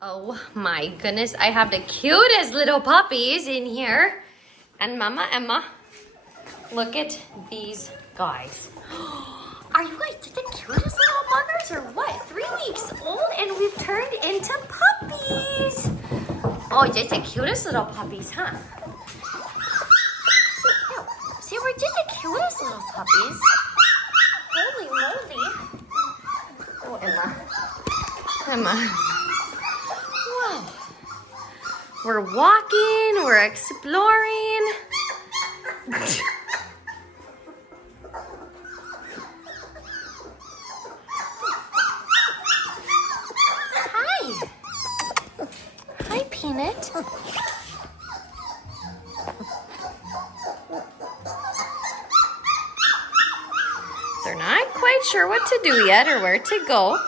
Oh my goodness, I have the cutest little puppies in here. And Mama Emma, look at these guys. Are you guys the cutest little buggers or what? 3 weeks old and we've turned into puppies. Oh, just the cutest little puppies, huh? See, we're just the cutest little puppies. Holy moly. Oh, Emma. Emma. Whoa. We're walking, we're exploring. Hi. Hi, Peanut. They're not quite sure what to do yet or where to go.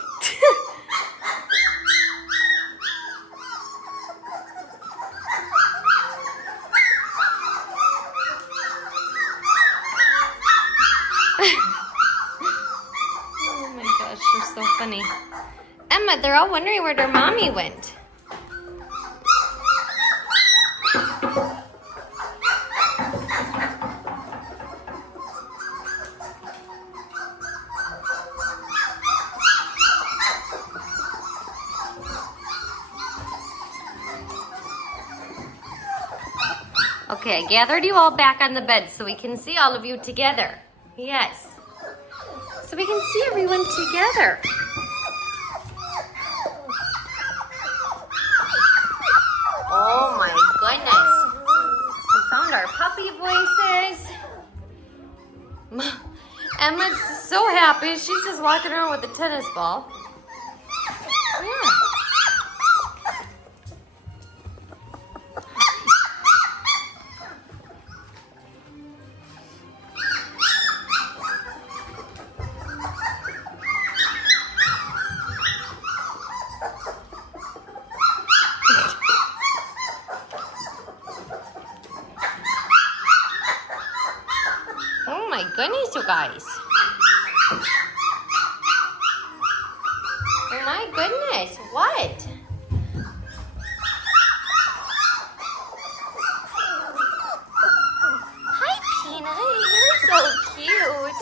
Oh my gosh, they're so funny. Emma, they're all wondering where their mommy went. Okay, I gathered you all back on the bed so we can see all of you together. Yes. So we can see everyone together. Oh my goodness. We found our puppy voices. Emma's so happy. She's just walking around with a tennis ball. Yeah. Oh my goodness, you guys. Oh my goodness, what? Hi, Peanut, you're so cute.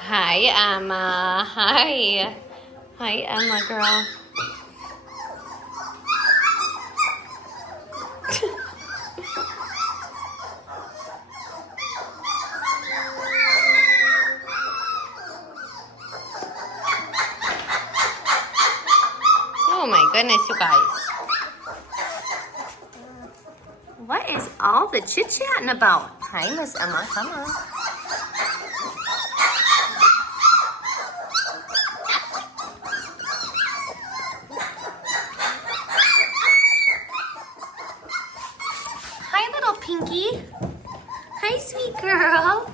Hi, Emma. Hi. Hi, Emma, girl. Oh my goodness, you guys. What is all the chit-chatting about? Hi, Miss Emma. Come on. Hi, little Pinky. Hi, sweet girl.